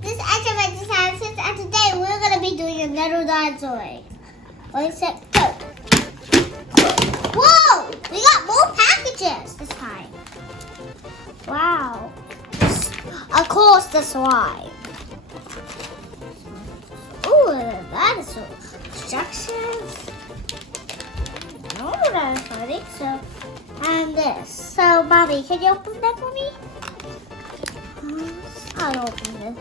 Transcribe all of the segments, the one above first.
This Edgeworth design since and today we're gonna be doing a little dinosaur. One sec, go. Whoa! We got more packages this time. Wow. Of course, the slime. Ooh, that is so instructions. No, I think so. And this. So, Bobby, can you open that for me? I'll open it.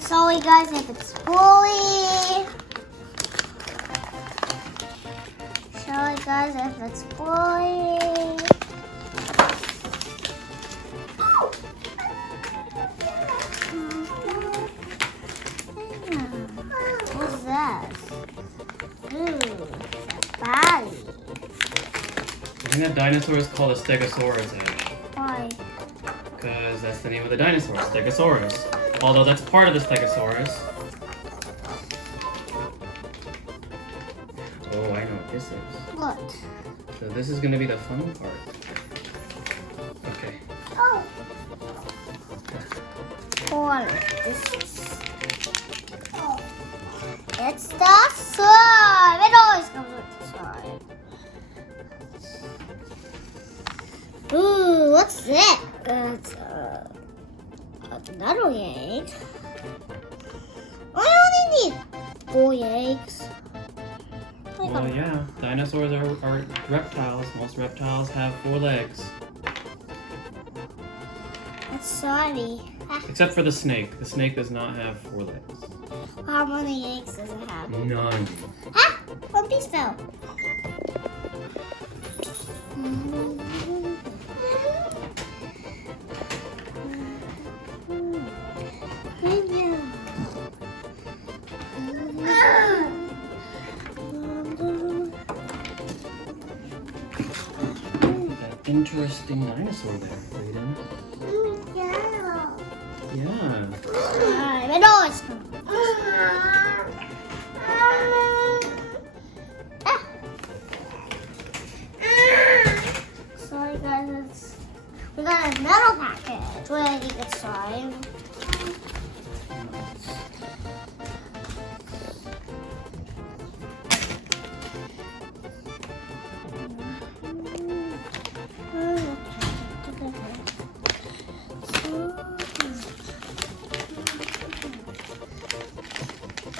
Sorry guys if it's bully. Sorry guys if it's bully. What's that? Ooh, it's a body. I think that dinosaur is called a Stegosaurus, Ash. Why? Because that's the name of the dinosaur, Stegosaurus. Although that's part of the Stegosaurus. Oh, I know what this is. What? So this is going to be the fun part. Okay. Oh. Or this is. Oh. It's the slime. It always comes with the slime. Ooh, what's that? It's another egg. I only need 4 eggs. Well, yeah, dinosaurs are reptiles. Most reptiles have 4 legs. That's sorry. Except for the snake. The snake does not have 4 legs. How many eggs does it have? None. Ah! One piece fell. Interesting dinosaur there, Brayden. Yeah. Yeah. It always comes. Sorry guys, we got a metal package where you get slime.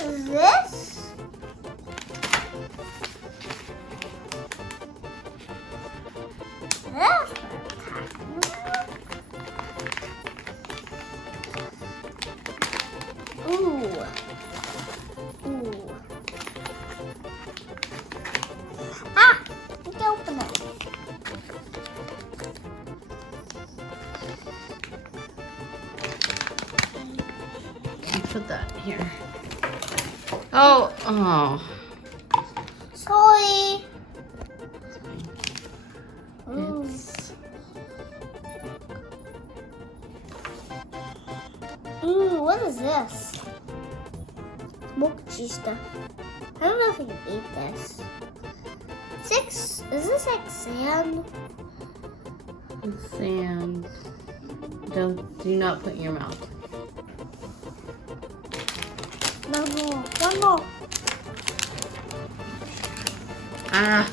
Is this? Ooh. Ooh. Ah! You can open it. Put that here. Oh. Sorry. Ooh. Ooh, what is this? Smoked stuff. I don't know if I can eat this. Is this like sand? Sand. Do not put in your mouth. No more. One more. Ah.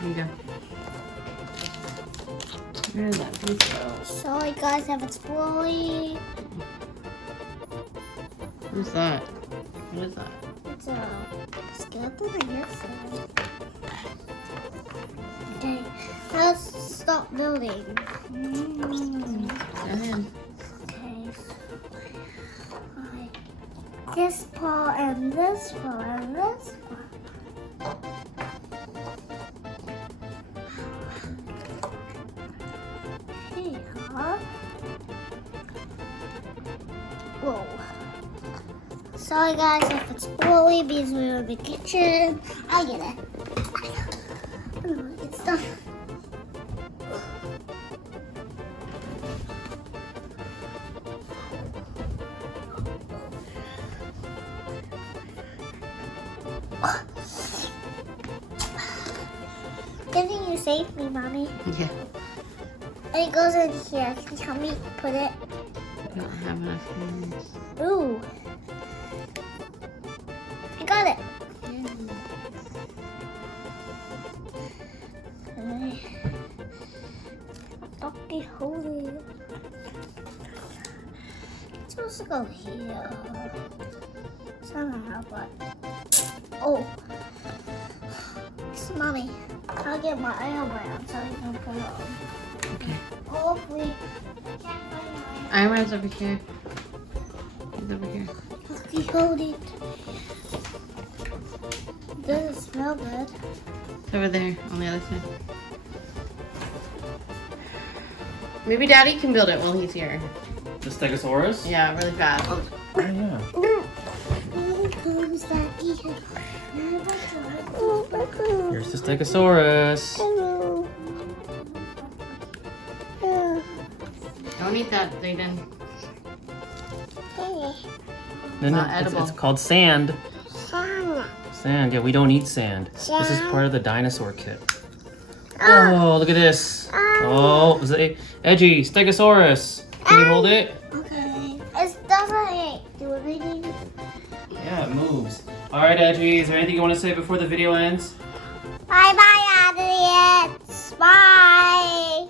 Here you go. Where did that piece go? Sorry guys if it's bully. Who's that? What is that? It's a skeleton, I guess. Okay, let's stop building. Go ahead. Okay. This part and this part and this part. Here. Whoa. Sorry guys if it's bully because we're in the kitchen. I get it. It's done. save me, Mommy. Yeah. And it goes in here. Can you help me put it? I don't have enough hands. Ooh. I got it. Okay. Doggy holy. It's supposed to go here. Somehow, but. Oh. Mommy, I'll get my iron brand so you can put it on. Okay. Hopefully. I can't find my Iron's over here. He's over here. Doggy hold it. Doesn't smell good. It's over there on the other side. Maybe Daddy can build it while he's here. The Stegosaurus? Yeah, really fast. Oh, yeah. Here comes Daddy. Here's the Stegosaurus. Hello. Don't eat that, Zayden. No, not no, edible. it's called sand. Sand, yeah, we don't eat sand. This is part of the dinosaur kit. Oh, look at this. Oh, is it Edgy, Stegosaurus. Can you hold it? Okay. It doesn't do anything. Yeah, it moves. All right, Edgy, is there anything you want to say before the video ends? Bye bye, audience. Bye.